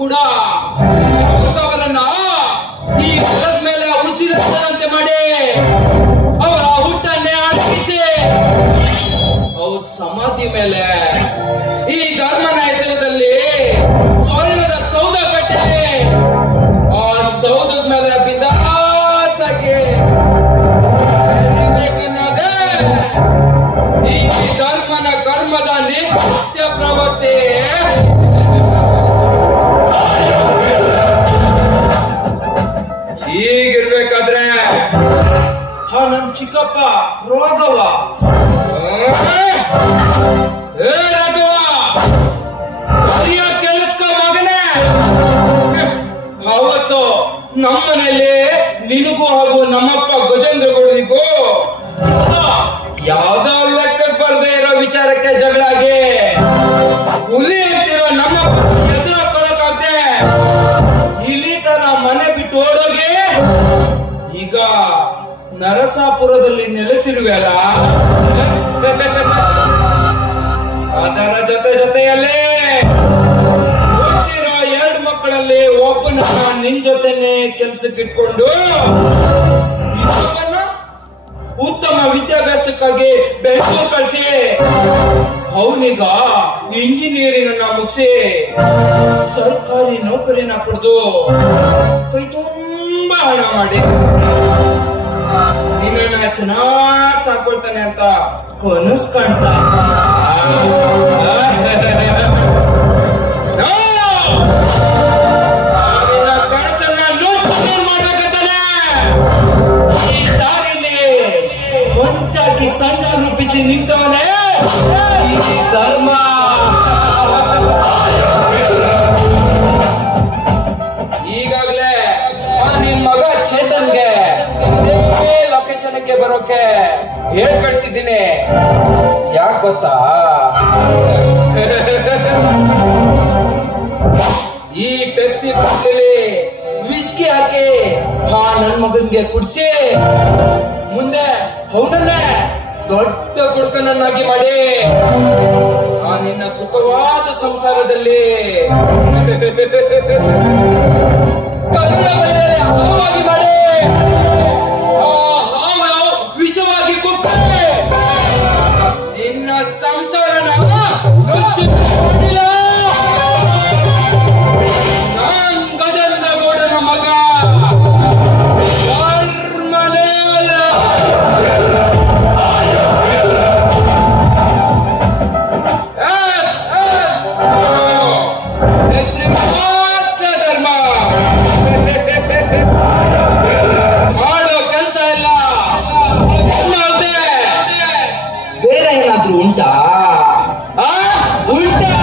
ಕೂಡ ಅವರನ್ನ ಈ ನೆಲದ ಮೇಲೆ ಉಸಿರಂತೆ ಮಾಡಿ ಅವರ ಹುಟ್ಟನ್ನೇ ಅಡಗಿಸಿ ಅವ್ರ ಸಮಾಧಿ ಮೇಲೆ ಈ ಧರ್ಮನ ಹೆಸರದಲ್ಲಿ ಸ್ವರ್ಣದ ಸೌಧ ಕಟ್ಟಿ ಆ ಸೌಧದ ಮೇಲೆ ಬಿದ್ದಾಚಾಗಿ ಬೇಕನ್ನೋದೇ ಈ ಧರ್ಮನ ಕರ್ಮದ ನಿತ್ಯ ಪ್ರವೃತ್ತಿ. ಈಗಿರ್ಬೇಕಾದ್ರೆ ನಮ್ ಚಿಕ್ಕಪ್ಪ ರೋಗವ ಕೇಳಿಸ್ಕೊ ಮಗನೇ, ಅವತ್ತು ನಮ್ಮನೇಲಿ ನಿನಗೂ ಹಾಗೂ ನಮ್ಮಪ್ಪ ಗಜೇಂದ್ರಗೌಡನಿಗೂ ಯಾವ್ದೋ ಲೆಕ್ಕಕ್ಕೆ ಬರ್ದೇ ಇರೋ ವಿಚಾರಕ್ಕೆ ಜಗಳಾಗಿ ಹುಲಿ ಅಂತಿರೋ ನಮ್ಮಪ್ಪ ಎದುರಾಕೊಳಕಾಗ್ದೆ ಇಲಿ ತರ ಮನೆ ಬಿಟ್ಟು ಓಡೋಗಿ ಈಗ ನರಸಾಪುರದಲ್ಲಿ ನೆಲೆಸಿರುವೆ ಅಲ್ಲ. ಅದರ ಜೊತೆಯಲ್ಲೇ ಹುಟ್ಟಿರೋ 2 ಮಕ್ಕಳಲ್ಲಿ ಒಬ್ಬನ ನಿನ್ ಜೊತೆನೆ ಕೆಲ್ಸಕ್ಕೆ ಇಟ್ಕೊಂಡು ಇನ್ನೊಬ್ಬನ ಉತ್ತಮ ವಿದ್ಯಾಭ್ಯಾಸಕ್ಕಾಗಿ ಬೆಂಗಳೂರು ಕಳಿಸಿ ಅವನೀಗ ಇಂಜಿನಿಯರಿಂಗ್ ಅನ್ನ ಮುಗಿಸಿ ಸರ್ಕಾರಿ ನೌಕರಿನ ಪಡೆದು ಕೈ ತುಂಬಾ ಹಣ ಮಾಡಿ ನಿನ್ನ ಚೆನ್ನಾಗಿ ಸಾಕೊಳ್ತಾನೆ ಅಂತ ಕನಸು ಕಾಣ್ತ ಕನಸನ್ನ ಮಾಡ್ಬೇಕಂತಾನೆ ಈ ದಾರಿಲಿ ಹೊಂಚಾಕಿ ಸಂಚು ರೂಪಿಸಿ ನಿಂತವನೇ ಈ ಧರ್ಮ. ಈಗಾಗ್ಲೇ ನಿನ್ ಮಗ ಚೇತನ್ಗೆ ಇದೇ ಲೊಕೇಶನ್ಗೆ ಬರೋಕೆ ಹೇಳ್ ಕಳ್ಸಿದ್ದೀನಿ. ಯಾಕೆ ಗೊತ್ತಾ, ಈ ಪೆಪ್ಸಿ ಬಾಟಲಿ ವಿಸ್ಕಿ ಹಾಕಿ ನನ್ ಮಗನ್ಗೆ ಕುಡ್ಸಿ ಮುಂದೆ ಅವನನ್ನೇ ದೊಡ್ಡ ಕುಡುಕನನ್ನಾಗಿ ಮಾಡಿ ನಿನ್ನ ಸುಖವಾದ ಸಂಸಾರದಲ್ಲಿ ಹಾವಾಗಿ ಮಾಡಿ ವಿಷವಾಗಿ ಕುಕ್ಕೆ ನಿನ್ನ ಸಂಸಾರನ ನಾನ್ ಗಜೇಂದ್ರಗೌಡನ ಮಗ ಉಂಟಾ?